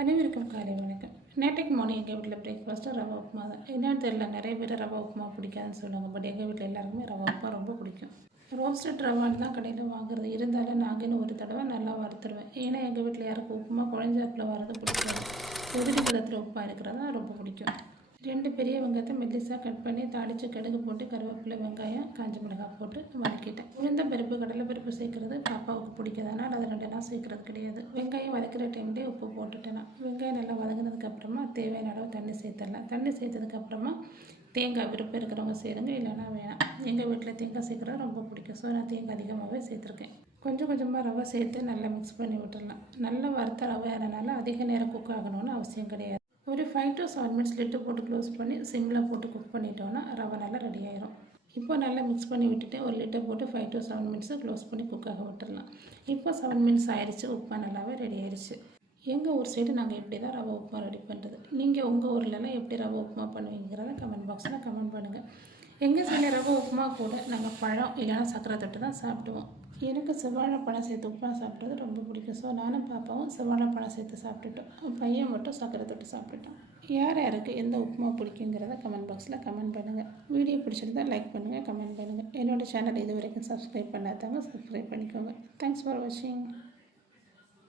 அனைவருக்கும் காலை வணக்கம். நேற்றைக்கு மார்னிங் எங்கள் வீட்டில் பிரேக்ஃபாஸ்ட்டு ரவா உப்புமா தான். என்னன்னு தெரியல, நிறைய பேர் ரவா உப்புமா பிடிக்காதுன்னு சொல்லுவாங்க. பட் எங்கள் வீட்டில் எல்லாருக்குமே ரவா உப்புமா ரொம்ப பிடிக்கும். ரோஸ்டட் ரவான்னு தான் கடையில் வாங்குறது. இருந்தாலும் நாங்கன்னு ஒரு தடவை நல்லா வறுத்துருவேன். ஏன்னா எங்கள் வீட்டில் யாருக்கும் உப்புமா குழஞ்சாப்பில் வரது பிடிக்காது. உதிரி பதத்தில் உப்புமா இருக்கிறதா ரொம்ப பிடிக்கும். 2 பெரிய வெங்காயத்தை மெல்லிசாக கட் பண்ணி தாளித்து கடுகு போட்டு கருவேப்பிலை வெங்காயம் காஞ்ச மிளகாய் போட்டு வதக்கிட்டேன். உளுந்த பருப்பு கடலை பருப்பு சேர்க்குறது பாப்பாவுக்கு பிடிக்காதனால அதை 2 நாள் சேர்க்குறது கிடையாது. வெங்காயம் வதக்கிற டைம்லேயே உப்பு போட்டுட்டேன். வெங்காயம் நல்லா வதங்கினதுக்கப்புறமா தேவையான அளவு தண்ணி சேர்த்துடலாம். தண்ணி சேர்த்ததுக்கப்புறமா தேங்காய் விருப்பம் இருக்கிறவங்க சேருங்க, இல்லைன்னா வேணாம். எங்கள் வீட்டில் தேங்காய் சேர்க்குறது ரொம்ப பிடிக்கும். ஸோ நான் தேங்காய் அதிகமாகவே சேர்த்துருக்கேன். கொஞ்சம் கொஞ்சமாக ரவை சேர்த்து நல்லா மிக்ஸ் பண்ணி விட்டுடலாம். நல்லா வறுத்த ரவை அதனால அதிக நேரம் குக் ஆகணும்னு அவசியம் கிடையாது. ஒரு 5 to 7 மினிட்ஸ் லிட்டு போட்டு க்ளோஸ் பண்ணி சிம்மில் போட்டு குக் பண்ணிட்டோன்னா ரவை நல்லா ரெடி ஆயிரும். இப்போ நல்லா மிக்ஸ் பண்ணி விட்டுட்டு ஒரு லிட்டர் போட்டு 5 to 7 மினிட்ஸை க்ளோஸ் பண்ணி குக்காக விட்டுடலாம். இப்போ 7 மினிட்ஸ் ஆயிடுச்சு. உப்புமா நல்லாவே ரெடி ஆயிடுச்சு. எங்கள் ஊர் சைடு நாங்கள் இப்படி தான் ரவை உப்புமா ரெடி பண்ணுறது. நீங்கள் உங்கள் ஊர்லலாம் எப்படி ரவை உப்புமா பண்ணுவீங்கிறத கமெண்ட் பாக்ஸில் கமெண்ட் பண்ணுங்கள். எங்கள் சைடில் ரவை உப்புமா கூட நாங்கள் பழம் இல்லைன்னா சக்கரை தொட்டு தான் சாப்பிடுவோம். எனக்கு செவ்வாழைப்பழம் சேர்த்து உப்புமா சாப்பிட்றது ரொம்ப பிடிக்கும். ஸோ நானும் பாப்பாவும் செவ்வாழைப்பழம் சேர்த்து சாப்பிட்டுட்டோம். பையன் மட்டும் சக்கரை தொட்டு சாப்பிட்டுட்டோம். யார் யாருக்கு எந்த உப்புமா பிடிக்குங்கிறத கமெண்ட் பாக்ஸில் கமெண்ட் பண்ணுங்கள். வீடியோ பிடிச்சிருந்தா லைக் பண்ணுங்கள், கமெண்ட் பண்ணுங்கள். என்னோடய சேனல் இது வரைக்கும் சப்ஸ்கிரைப் பண்ணாதவங்க சப்ஸ்கிரைப் பண்ணிக்கோங்க. தேங்க்ஸ் ஃபார் வாட்சிங்.